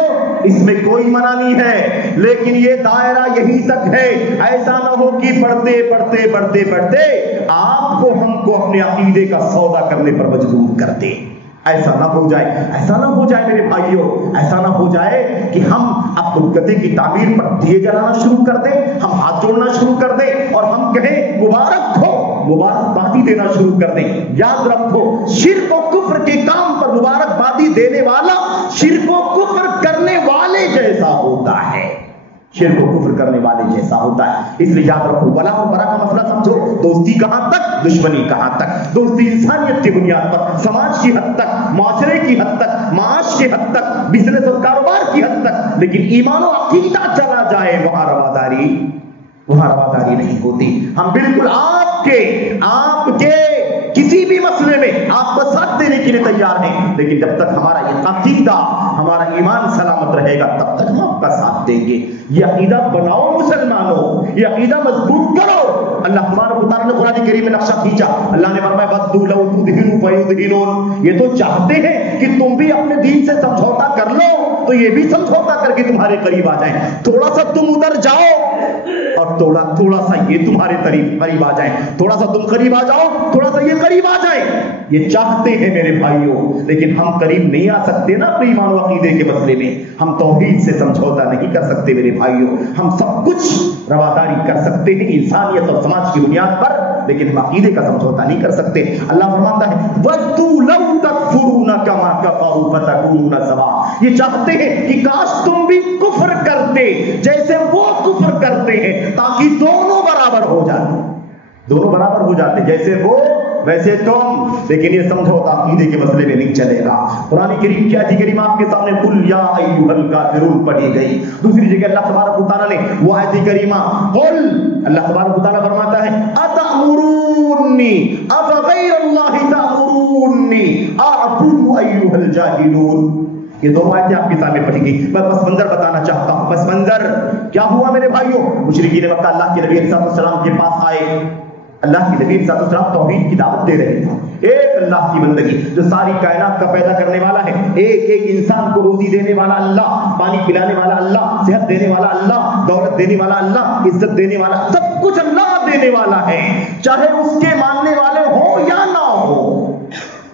اس میں کوئی منع نہیں ہے, لیکن یہ دائرہ یہی تک ہے. ایسا نہ ہو کہ بڑھتے آپ کو ہم کو اپنے عقیدے کا سودا کرنے پر مجبور کر دے. ایسا نہ ہو جائے میرے بھائیوں, ایسا نہ ہو جائے کہ ہم اب گدے کی تعمیر پر دیے جلانا شروع کر دیں, ہم ہاتھ جوڑنا شروع کر دیں اور ہم کہیں مبارک ہو, مبارکبادی دینا شروع کر دیں. یاد رکھو, شرک و کفر کے کام پر مبارکبادی دینے والا شرک و کفر کرنے والے جیسا ہوتا ہے, شرک و کفر کرنے والے جیسا ہوتا ہے. اس لیے یاد رکھو, ولا و برا کا مسئلہ سمجھو. دوستی کہاں تک, دشمنی کہاں تک. دوستی انسانیت کی بنیاد پر, سماج کی حد تک, معاشرے کی حد تک, معاش کی حد تک, بزنس اور کاروبار کی حد تک. لیکن ایمان و عقیدہ چلا جائے وہاں رواداری نہیں ہوتی. ہم بالکل آپ کے کسی بھی مسئلے میں آپ کو ساتھ دینے کے لیے تیار ہیں, لیکن جب تک ہمارا یہ عقیدہ, ہمارا ایمان سلامت رہے گا تب تک ہم آپ کا ساتھ دیں گے. یہ عقیدہ بناؤ مسلمانوں, یہ عقیدہ مضبوط کرو. اللہ تبارک و تعالیٰ نے قرآن کریم میں نقشہ کھینچا. اللہ نے فرمایا وَدُّوا لَوْ تُدْهِنُوا فَيُدْهِنُونَ. یہ تو چاہتے ہیں کہ تم بھی اپنے دین سے سمجھوتا کر لو تو یہ بھی سمجھوتا کر کے تمہارے قریب آ جائیں. تھوڑا سا تم ادھر جاؤ اور تھوڑا سا یہ تمہارے قریب آ جائیں. تھوڑا سا تم قریب آ جاؤ, تھوڑا سا یہ قریب آ جائیں. یہ چاہتے ہیں میرے بھائیوں, لیکن ہم قریب نہیں آ سکتے نا اپنے ایمان و عقیدے کے مسئلے میں. ہم توحید سے سمجھوتا نہیں کر سکتے میرے بھائیوں. ہم سب کچھ رواداری کر سکتے ہیں انسانیت اور سماج کی بنیاد پر, لیکن ہم عقیدے کا سمجھوتا نہیں کر سکتے. اللہ فرماتا ہے وَدُّوا لَوْ تَكْفُرُونَ كَمَا كَفَرُوا فَتَكُونُونَ سَوَاءً. یہ چاہتے ہیں کہ کاش تم بھی کفر کرتے جیسے وہ کفر کرتے ہیں, تاکہ دونوں برابر ہو جاتے. دونوں برابر ہو جاتے, جیسے وہ ویسے تم. لیکن یہ سمجھوتا عقیدے کے مسئلے میں نہیں چلے گا. قرآن کریم کی آیت کریم آپ کے سامنے قل یا ایھا الکافرون پڑھی گئی. دوسری جگہ اللہ تبارک و تعالیٰ نے وہ آیت کریمہ قل, اللہ تبارک و تعالیٰ فرماتا ہے اتأمرونی افغیر اللہ تأمرونی اعبد ایھا الجاہلون. یہ دونوں آیتیں آپ کے سامنے پڑھی گئی. میں پس منظر بتانا چاہتا ہوں. پس منظر کیا ہوا میرے بھائیوں؟ مشرکین مکہ اللہ کے نبی علیہ السلام کے پاس آئے. اللہ کے نبی صلی اللہ علیہ وسلم توحید کی دعوت دے رہے تھے. ایک اللہ کی بندگی جو ساری کائنات کا پیدا کرنے والا ہے, ایک ایک انسان کو روزی دینے والا اللہ, پانی پلانے والا اللہ, صحت دینے والا اللہ, دولت دینے والا اللہ, عزت دینے والا, سب کچھ اللہ دینے والا ہے. چاہے اس کے ماننے والے ہوں یا نہ ہو,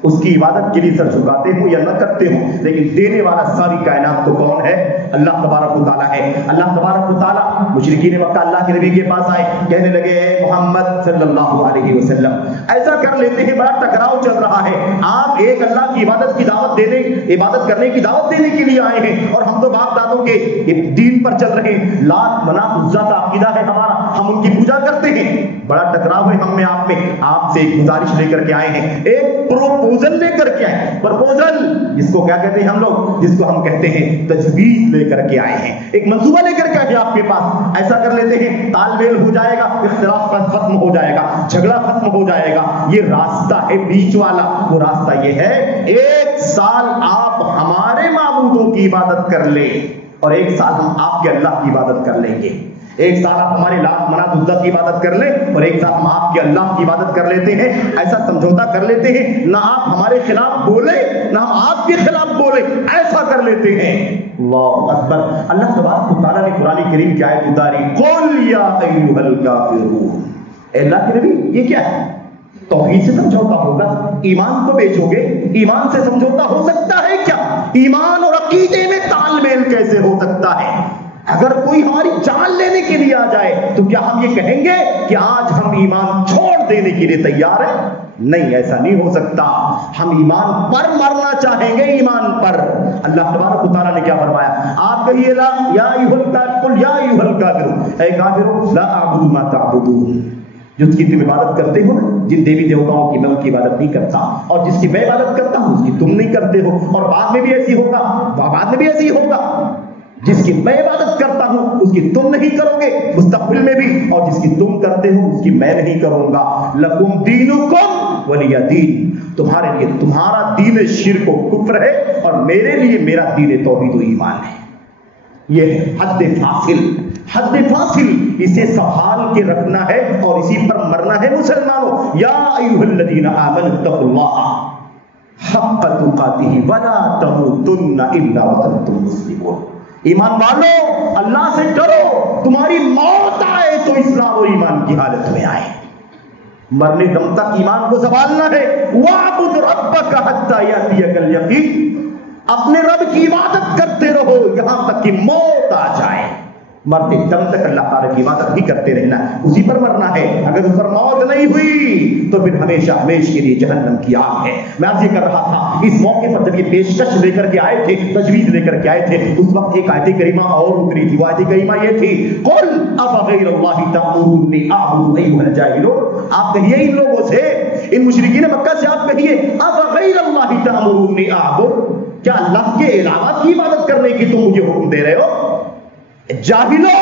اس کی عبادت کے لیے سر جھکاتے ہوں یا نہ کرتے ہوں, لیکن دینے والا ساری کائنات کو کون ہے؟ اللہ تبارک و تعالیٰ ہے. اللہ تبارک و تعالیٰ مشرکین مکہ اللہ کے نبی کے پاس آئے, کہنے لگے اے محمد صلی اللہ علیہ وسلم ایسا کر لیتے ہیں, بڑا ٹکراؤ چل رہا ہے. آپ ایک اللہ کی عبادت کی دعوت دینے, عبادت کرنے کی دعوت دینے کے لیے آئے ہیں, اور ہم تو باپ دادوں کے دین پر چل رہے ہیں. لات منات عزا کا عقیدہ ہے ہمارا, ہم ان کی پوجا کرتے ہیں. بڑا ٹکراؤ ہے ہم میں آپ میں. آپ سے ایک گزارش لے کر کے آئے ہیں, ایک پروپوزل لے کر کے آئے. پروپوزل جس کو کیا کہتے ہیں ہم لوگ, جس کو ہم کہتے ہیں تجویز لے کر کے آئے ہیں. ایک منصوبہ لے کر کے آئے آپ کے پاس. ایسا کر لیتے ہیں, تال میل ہو جائے گا, اختلاف ختم ہو جائے گا, جھگڑا ختم ہو جائے گا. یہ راستہ ہے بیچ والا. وہ راستہ یہ ہے, ایک سال آپ ہمارے معبودوں کی عبادت کر لیں اور ایک سال ہم آپ کے اللہ کی عبادت کر لیں گے. ایک سال آپ ہمارے لات منات عزا کی عبادت کر لیں اور ایک سال ہم آپ کے اللہ کی عبادت کر لیتے ہیں. ایسا سمجھوتا کر لیتے ہیں, نہ آپ ہمارے خلاف بولے نہ ہم آپ کے خلاف بولے, ایسا کر لیتے ہیں. اللہ اکبر. اللہ تبارک و تعالیٰ نے قرآن کریم کی آیت اتاری قل یا ایھا الکافرون. اے اللہ کے نبی یہ کیا ہے؟ توحید سے سمجھوتا ہوگا, ایمان کو بیچو گے, ایمان سے سمجھوتا ہو سکتا ہے کیا؟ ایمان اور عقیدے میں تال میل کیسے ہو سکتا ہے؟ اگر کوئی ہماری جان لینے کے لیے آ جائے تو کیا ہم یہ کہیں گے کہ آج ہم ایمان چھوڑ دینے کے لیے تیار ہیں؟ نہیں, ایسا نہیں ہو سکتا. ہم ایمان پر مرنا چاہیں گے, ایمان پر. اللہ تبارک و تعالیٰ نے کیا فرمایا؟ آپ کہیے لا یا ایھا الکافرون, اے کافرون لا اعبد ما تعبدون. جس کی تم عبادت کرتے ہو, جن دیوی دیوتاؤں کی میں ان کی عبادت نہیں کرتا, اور جس کی میں عبادت کرتا ہوں اس کی تم نہیں کرتے ہو. اور بعد میں بھی ایسی ہوگا, بعد میں بھی ایسی ہوگا. جس کی میں عبادت کرتا ہوں اس کی تم نہیں کرو گے مستقبل میں بھی, اور جس کی تم کرتے ہو اس کی میں نہیں کروں گا. لکم دینکم ولی دین. تمہارے لیے تمہارا دین شرک و کفر ہے اور میرے لیے میرا دین توحید و ایمان ہے. یہ حد فاصل, حد فاصل اسے سنبھال کے رکھنا ہے اور اسی پر مرنا ہے مسلمانوں. یا ایھا الذین آمنوا اتقوا اللہ حق تقاتہ ولا تموتن الا وانتم مسلمون. ایمان والو اللہ سے ڈرو, تمہاری موت آئے تو اسلام اور ایمان کی حالت میں آئے. مرنے دم تک ایمان کو سنبھالنا ہے. وَاعْبُدْ رَبَّكَ حَتَّى يَأْتِيَكَ الْيَقِينُ. اپنے رب کی عبادت کرتے رہو یہاں تک کہ موت آ جائے. مرتے دم تک اللہ تعالیٰ کی عبادت ہی کرتے رہنا ہے, اسی پر مرنا ہے. اگر اس پر موت نہیں ہوئی تو پھر ہمیشہ ہمیشہ کے لیے جہنم کی آگ ہے. میں عرض یہ کر رہا تھا, اس موقع پر جب یہ پیشکش لے کر کے آئے تھے, تجویز لے کر کے آئے تھے, اس وقت ایک آیت کریمہ اور اتری تھی. وہ آیت کریمہ یہ تھی قل افغیر اللہ تأمرونی اعبد ایھا الجاہلون. آپ کہیے ان لوگوں سے, ان مشرکین مکہ سے آپ کہیے افغیر اللہ تأمرونی اعبد, کیا اللہ کے علاوہ کی عبادت کرنے کی تم مجھے حکم دے رہے ہو؟ جاہلو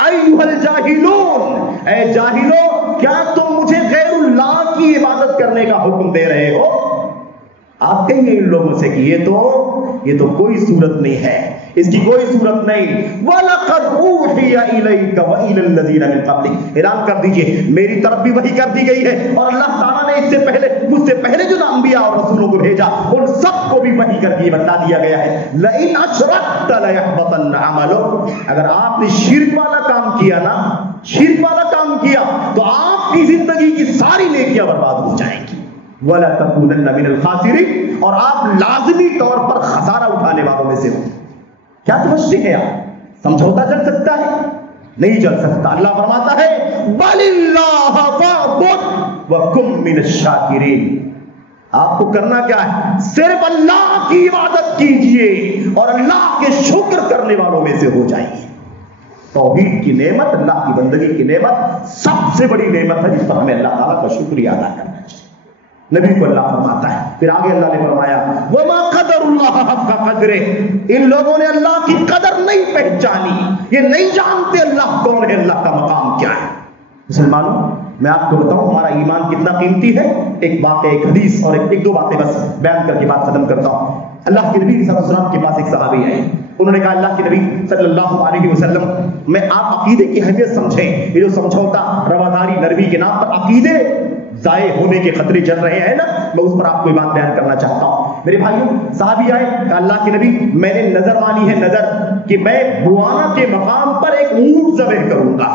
ایھا الجاہلون, اے جاہلو کیا تم مجھے غیر اللہ کی عبادت کرنے کا حکم دے رہے ہو؟ آپ کہیں ان لوگوں سے کہ یہ تو کوئی صورت نہیں ہے، اس کی کوئی صورت نہیں۔ وَلَقَدْ أُوحِيَ إِلَيْكَ وَإِلَى الَّذِينَ مِن قَبْلِكَ، اعلان کر دیجئے میری طرف بھی وحی کر دی گئی ہے، اور اللہ تعالیٰ نے مجھ سے پہلے جو انبیاء اور رسولوں کو بھیجا ان سب کو بھی وحی کر کے بتا دیا گیا ہے، لَئِنْ أَشْرَكْتَ لَيَحْبَطَنَّ عَمَلُكَ، اگر آپ نے شرک والا کام کیا نا، شرک والا کام کیا تو آپ کی زندگی کی ساری نیکیاں برباد ہو جائیں گی، وَلَا تَكُونَنَّ مِنَ الْخَاسِرِينَ، اور آپ لازمی طور پر خسارہ اٹھانے والوں میں سے ہو۔ کیا سمجھتے ہیں آپ؟ سمجھوتا چل سکتا ہے؟ نہیں چل سکتا۔ اللہ فرماتا ہے بَلِ اللَّهَ فَاعْبُدْ وَكُن مِّنَ الشَّاكِرِينَ، آپ کو کرنا کیا ہے؟ صرف اللہ کی عبادت کیجئے اور اللہ کے شکر کرنے والوں میں سے ہو جائیے۔ توحید کی نعمت، اللہ کی بندگی کی نعمت سب سے بڑی نعمت ہے جس پر ہمیں اللہ تعالیٰ کا شکریہ ادا کرنا چاہیے۔ نبی کو اللہ فرماتا ہے، پھر آگے اللہ نے فرمایا وَمَا قَدَرُ اللَّهَ حَقَّ قَدْرِهِ، ان لوگوں نے اللہ کی قدر نہیں پہچانی، یہ نہیں جانتے اللہ کون ہے، اللہ کا مقام کیا ہے۔ مسلمانوں میں آپ کو بتاؤں ہمارا ایمان کتنا قیمتی ہے۔ ایک واقعہ، ایک حدیث اور ایک دو باتیں بس بیان کر کے بات ختم کرتا ہوں۔ اللہ کے نبی صلی اللہ علیہ وسلم کے پاس ایک صحابی آئے، انہوں نے کہا اللہ کے نبی صلی اللہ علیہ وسلم میں آپ عقیدے کی اہمیت سمجھیں، یہ جو سمجھوتا رواداری نرمی کے نام پر عقیدے ضائع ہونے کے خطرے چل رہے ہیں نا، میں اس پر آپ کو بات بیان کرنا چاہتا ہوں۔ میرے بھائیوں، صحابی آئے کہ اللہ کے نبی میں نے نظر مانی ہے، نظر کہ میں بوانا کے مقام پر ایک اونٹ ذبح کروں گا،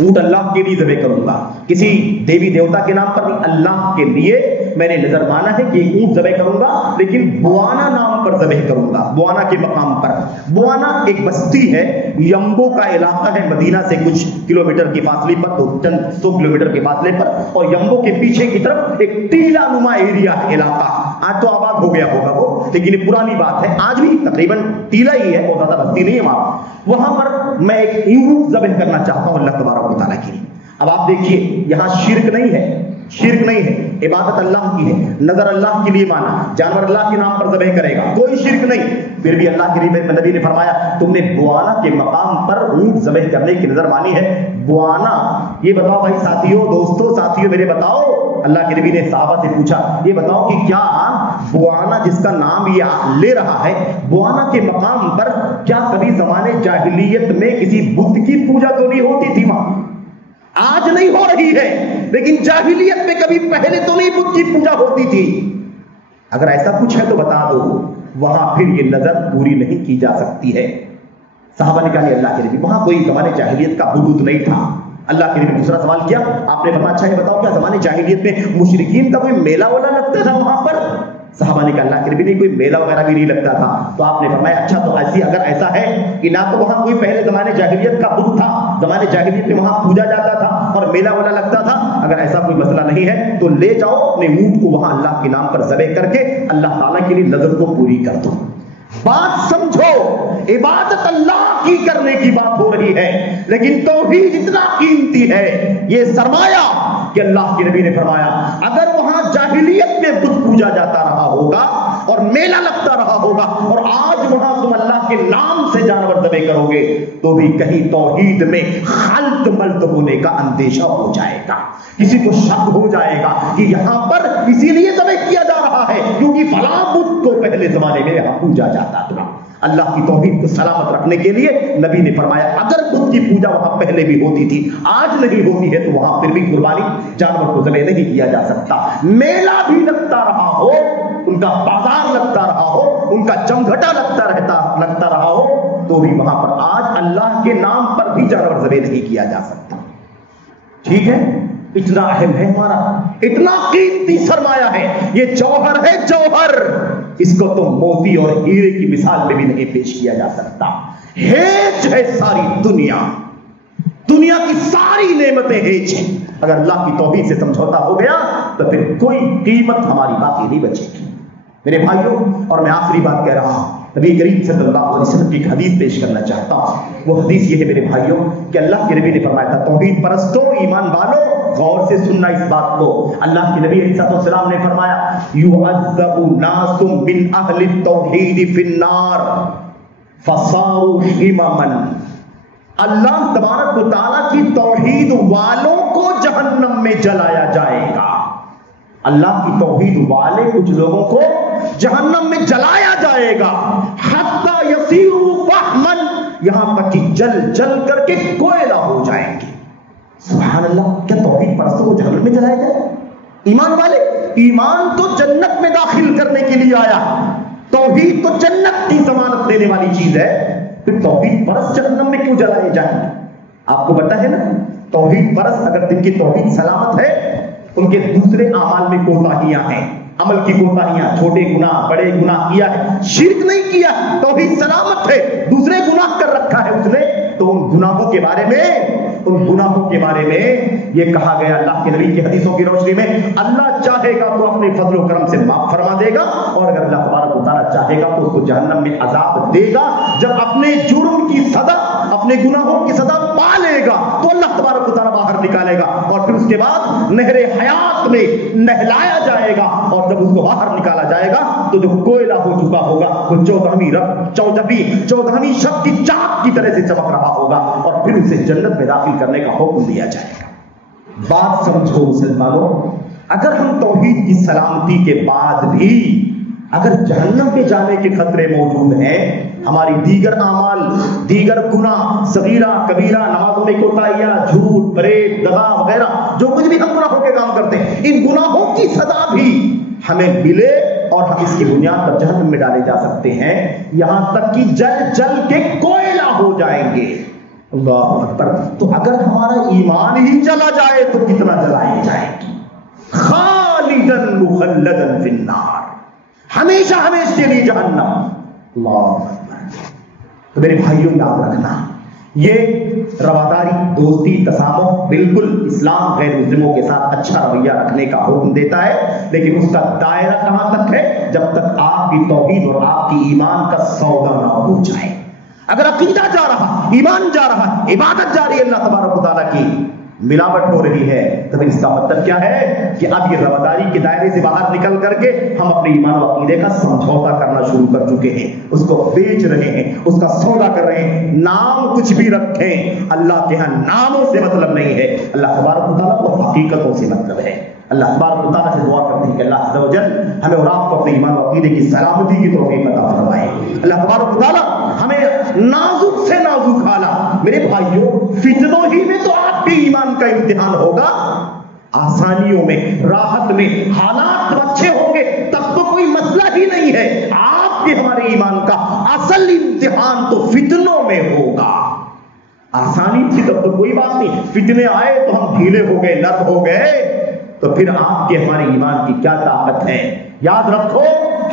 اونٹ اللہ کے لیے ذبح کروں گا، کسی دیوی دیوتا کے نام پر نہیں، اللہ کے لیے میں نے نظر مانا ہے کہ ایک اونٹ ذبح کروں گا، لیکن بوانا نام پر ذبح کروں گا، بوانا کے مقام پر۔ بوانا ایک بستی ہے، یمبو کا علاقہ ہے، مدینہ سے کچھ کلومیٹر کی فاصلے پر، چند 100 کلومیٹر کے فاصلے پر، اور یمبو کے پیچھے کی طرف ایک ٹیلا نما ایریا ہے، علاقہ آج تو آباد ہو گیا ہوگا وہ، لیکن یہ پرانی بات ہے، آج بھی تقریباً ٹیلا ہی ہے، بہت زیادہ بستی نہیں ہے وہاں پر میں ایک اونٹ ذبح کرنا چاہتا ہوں اللہ تبارک و تعالیٰ کے لیے۔ اب آپ دیکھیے یہاں شرک نہیں ہے، شرک نہیں ہے، عبادت اللہ کی ہے، نظر اللہ کے لیے مانا، جانور اللہ کے نام پر ذبح کرے گا، کوئی شرک نہیں۔ پھر بھی اللہ کے نبی نے فرمایا تم نے بوانا کے مقام پر اونٹ ذبح کرنے کی نظر مانی ہے۔ بوانا، یہ بتاؤ بھائی ساتھیوں، دوستوں، ساتھیوں میرے بتاؤ، اللہ کے نبی نے صحابہ سے پوچھا یہ بتاؤ کہ کیا بوانا جس کا نام یہ لے رہا ہے، بوانا کے مقام پر کیا کبھی زمانے جاہلیت میں کسی بت کی پوجا تو نہیں ہوتی تھی وہاں؟ آج نہیں ہو رہی ہے، لیکن جاہلیت میں کبھی پہلے تو نہیں بت کی پوجا ہوتی تھی؟ اگر ایسا کچھ ہے تو بتا دو، وہاں پھر یہ نظر پوری نہیں کی جا سکتی ہے۔ صحابہ نے کہا اللہ کے نبی وہاں کوئی زمانے جاہلیت کا حدود نہیں تھا۔ اللہ کے نبی نے دوسرا سوال کیا، آپ نے فرمایا اچھا یہ بتاؤ کیا زمانے جاہلیت میں مشرکین کا کوئی میلہ والا لگتا تھا وہاں پر؟ صحابہ نے کہا اللہ کے نبی نہیں، کوئی میلہ وغیرہ بھی نہیں لگتا تھا۔ تو آپ نے فرمایا اچھا تو اگر ایسا ہے کہ نہ تو وہاں کوئی پہلے زمانے جاہلیت کا بت تھا، زمانے جاہلیت میں وہاں پوجا جاتا تھا اور میلہ والا لگتا تھا، اگر ایسا کوئی مسئلہ نہیں ہے تو لے جاؤ اپنے اونٹ کو وہاں اللہ کے نام پر ذبح کر کے اللہ تعالیٰ کے لیے نظر کو پوری کر دو۔ بات سمجھو، عبادت اللہ کی کرنے کی بات ہو رہی ہے، لیکن توحید اتنا قیمتی ہے، یہ سرمایہ کہ اللہ کے نبی نے فرمایا اگر وہاں جاہلیت میں بت پوجا جاتا رہا ہوگا اور میلہ لگتا رہا ہوگا اور آج وہاں تم اللہ کے نام سے جانور ذبح کرو گے تو بھی کہیں توحید میں خلط ملط ہونے کا اندیشہ ہو جائے گا، کسی کو شک ہو جائے گا کہ یہاں پر اسی لیے ذبح کیا جا رہا ہے کیونکہ فلاں بت کو پہلے زمانے میں یہاں پوجا جاتا تھا۔ اللہ کی توحید کو سلامت رکھنے کے لیے نبی نے فرمایا اگر بت کی پوجا وہاں پہلے بھی ہوتی تھی آج نہیں ہوتی ہے تو وہاں پھر بھی قربانی جانور کو ذبح نہیں کیا جا سکتا۔ میلہ بھی لگتا رہا ہو، ان کا بازار لگتا رہا ہو، ان کا جمگھٹا لگتا رہا ہو تو بھی وہاں پر آج اللہ کے نام پر بھی جانور ذبح نہیں کیا جا سکتا۔ ٹھیک ہے، اتنا اہم ہے ہمارا، اتنا قیمتی سرمایہ ہے، یہ جوہر ہے جوہر، اس کو تو موتی اور ہیرے کی مثال میں بھی نہیں پیش کیا جا سکتا۔ ہیج ہے ساری دنیا کی ساری نعمتیں ہیج ہیں، اگر اللہ کی توحید سے سمجھوتا ہو گیا تو پھر کوئی قیمت ہماری باقی نہیں بچے گی۔ میرے بھائیوں، اور میں آخری بات کہہ رہا ہوں، نبی کریم صلی اللہ علیہ وسلم کی ایک حدیث پیش کرنا چاہتا ہوں۔ وہ حدیث یہ ہے میرے بھائیوں کہ اللہ کے نبی نے فرمایا تھا توحید پرستو، ایمان والو، غور سے سننا اس بات کو، اللہ کے نبی علیہ السلام نے فرمایا یعذب ناس من اہل التوحید فی النار فصاروا حمما، اللہ تبارک و تعالیٰ کی توحید والوں کو جہنم میں جلایا جائے گا اللہ کی توحید والے کچھ لوگوں کو جہنم میں جلایا جائے گا، حتی یصیروا فحما، یہاں تک کہ جل جل کر کے کوئلہ ہو جائیں گے۔ سبحان اللہ، کیا توحید پرستوں کو جہنم میں جلایا جائے؟ ایمان والے، ایمان تو جنت میں داخل کرنے کے لیے آیا، توحید تو جنت کی ضمانت دینے والی چیز ہے، پھر توحید پرست جہنم میں کیوں جلائے جائیں گے؟ آپ کو پتہ ہے نا، توحید پرست اگر جن کی توحید سلامت ہے، ان کے دوسرے اعمال میں کوتاہیاں ہیں، عمل کی کوتاہیاں، چھوٹے گناہ بڑے گناہ کیا ہے، شرک نہیں کیا، توحید سلامت ہے، دوسرے گناہ کر رکھا ہے اس نے، تو ان گناہوں کے بارے میں یہ کہا گیا اللہ کے نبی کی حدیثوں کی روشنی میں، اللہ چاہے گا تو اپنے فضل و کرم سے معاف فرما دے گا، اور اگر اللہ تبارک و تعالیٰ چاہے گا تو اس کو جہنم میں عذاب دے گا۔ جب اپنے جرم کی سزا، اپنے گناہوں کی سزا پا لے گا تو اللہ تبارک و تعالیٰ باہر نکالے گا، اور پھر اس کے بعد نہر حیات میں نہلایا جائے گا، اور جب اس کو باہر نکالا جائے گا تو جو کوئلہ ہو چکا ہوگا وہ 14ویں شب کی چاک کی طرح سے چمک رہا ہوگا، اور پھر اسے جنت میں داخل کرنے کا حکم دیا جائے گا۔ بات سمجھو مسلمانوں، اگر ہم توحید کی سلامتی کے بعد بھی اگر جہنم پہ جانے کے خطرے موجود ہیں، ہماری دیگر اعمال، دیگر گناہ، صغیرہ کبیرہ، نمازوں میں کوتاہیاں، جھوٹ فریب دغا وغیرہ، جو کچھ بھی ہم گناہوں کے کام کرتے ہیں، ان گناہوں کی سزا بھی ہمیں ملے اور ہم اس کی بنیاد پر جہنم میں ڈالے جا سکتے ہیں، یہاں تک کہ جل جل کے کوئلہ ہو جائیں گے۔ اللہ اکبر۔ تو اگر ہمارا ایمان ہی چلا جائے تو کتنا جلائے جائیں گے؟ خالدن مخلدن فی النار، ہمیشہ ہمیشہ کے لیے جہنم۔ اللہ اکبر۔ تو میرے بھائیوں یاد رکھنا، یہ رواداری، دوستی، تسامح بالکل اسلام غیر مسلموں کے ساتھ اچھا رویہ رکھنے کا حکم دیتا ہے، لیکن اس کا دائرہ کہاں تک ہے؟ جب تک آپ کی توحید اور آپ کی ایمان کا سودا نہ ہو جائے۔ اگر عقیدہ جا رہا، ایمان جا رہا، عبادت جاری ہے اللہ تبارک و تعالیٰ کی، ملاوٹ ہو رہی ہے، تو پھر اس کا مطلب کیا ہے کہ اب یہ رواداری کے دائرے سے باہر نکل کر کے ہم اپنے ایمان و عقیدے کا سمجھوتا کرنا شروع کر چکے ہیں، اس کو بیچ رہے ہیں، اس کا سودا کر رہے ہیں۔ نام کچھ بھی رکھیں، اللہ کے ہاں ناموں سے مطلب نہیں ہے، اللہ تبارک و تعالیٰ کو حقیقتوں سے مطلب ہے۔ اللہ تبارک و تعالیٰ سے دعا کرتے ہیں کہ اللہ عز و جل ہمیں اور آپ کو اپنے ایمان و عقیدے کی سلامتی کی توفیق عطا فرمائے۔ اللہ تبارک و تعالیٰ ہمیں نازک سے نازک حالات، میرے بھائیوں فتنوں ہی میں تو آپ کے ایمان کا امتحان ہوگا، آسانیوں میں، راحت میں، حالات اچھے ہوں گے تب تو کوئی مسئلہ ہی نہیں ہے، آپ کے ہمارے ایمان کا اصل امتحان تو فتنوں میں ہوگا۔ آسانی تھی تب تو کوئی بات نہیں، فتنے آئے تو ہم ڈھیلے ہو گئے، نرم ہو گئے، تو پھر آپ کے ہمارے ایمان کی کیا طاقت ہے؟ یاد رکھو،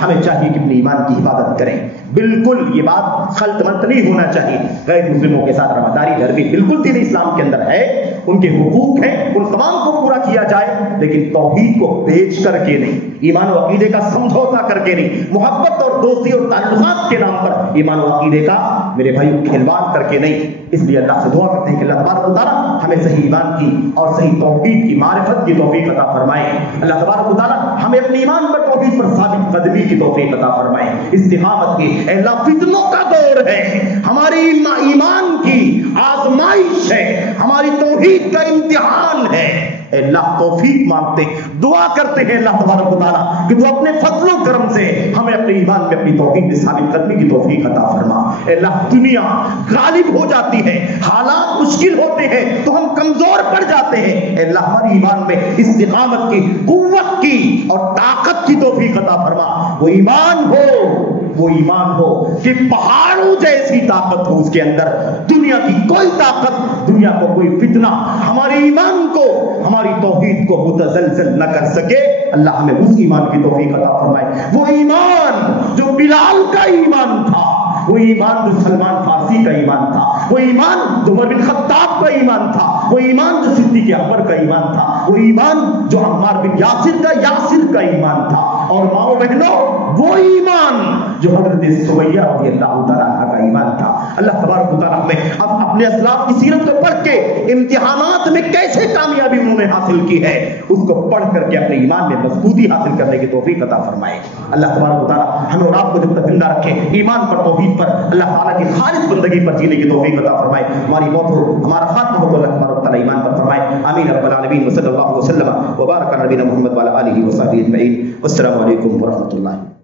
ہمیں چاہیے کہ اپنے ایمان کی حفاظت کریں، بالکل یہ بات خلط ملط نہیں ہونا چاہیے۔ غیر مسلموں کے ساتھ رواداری دھرمی بالکل دین اسلام کے اندر ہے، ان کے حقوق ہیں، ان تمام کو پورا کیا جائے، لیکن توحید کو بیچ کر کے نہیں، ایمان و عقیدے کا سمجھوتا کر کے نہیں، محبت اور دوستی اور تعلقات کے نام پر ایمان و عقیدے کا میرے بھائیوں کھلواڑ کر کے نہیں۔ اس لیے اللہ سے دعا کرتے ہیں کہ اللہ تبارک و تعالیٰ ہمیں صحیح ایمان کی اور صحیح توحید کی معرفت کی توفیق عطا فرمائے۔ اللہ تبارک و تعالیٰ ہمیں اپنے ایمان پر توحید پر ثابت قدمی کی توفیق عطا فرمائے، استقامت کی۔ اے اللہ فتنوں کا دور ہے، ہماری ایمان کی آزمائش ہے، ہماری توحید کا امتحان ہے، اے اللہ توفیق مانگتے دعا کرتے ہیں اللہ تبارک و تعالیٰ کہ تو اپنے فضل و کرم سے ہمیں اپنے ایمان میں اپنی توحید میں ثابت قدمی کی توفیق عطا فرما۔ اے اللہ دنیا غالب ہو جاتی ہے، حالات مشکل ہوتے ہیں تو ہم کمزور پڑ جاتے ہیں، اے اللہ ہماری ایمان میں استقامت کی، قوت کی اور طاقت کی توفیق عطا فرما۔ وہ ایمان ہو کہ پہاڑوں جیسی طاقت ہو اس کے اندر، دنیا کی کوئی طاقت، دنیا کو کوئی فتنہ ہمارے ایمان کو، ہماری توحید کو متزلزل نہ کر سکے۔ اللہ ہمیں اس ایمان کی توفیق عطا فرمائے، وہ ایمان جو بلال کا ایمان تھا، وہ ایمان جو سلمان فارسی کا ایمان تھا، وہ ایمان جو عمر بن خطاب کا ایمان تھا، وہ ایمان جو صدیق اکبر کا ایمان تھا، وہ ایمان جو عمار بن یاسر کا ایمان تھا، اور ماؤں بہنوں وہ ایمان جو حضرت سمیہ رضی اللہ تعالیٰ عنہ کا ایمان تھا۔ اللہ تبارک و تعالیٰ ہمیں اب اپنے اسلاف کی سیرت کو پڑھ کے امتحانات میں کیسے کامیابی انہوں نے حاصل کی ہے اس کو پڑھ کر کے اپنے ایمان میں مضبوطی حاصل کرنے کی توفیق عطا فرمائے۔ اللہ تبارک و تعالیٰ ہمیں اور آپ کو جب تک زندہ رکھے ایمان پر، توحید پر، اللہ تعالیٰ کی خالص بندگی پر جینے کی توفیق عطا فرمائے۔ ہماری موت ہو، ہمارا خاتمہ ہو تو اللہ تبارک و تعالیٰ ایمان پر فرمائے، آمین رب العالمین۔ العالمین وصلی اللہ وسلم وبارک علی نبینا محمد وعلی آلہ وصحبہ اجمعین. والسلام علیکم ورحمۃ اللہ.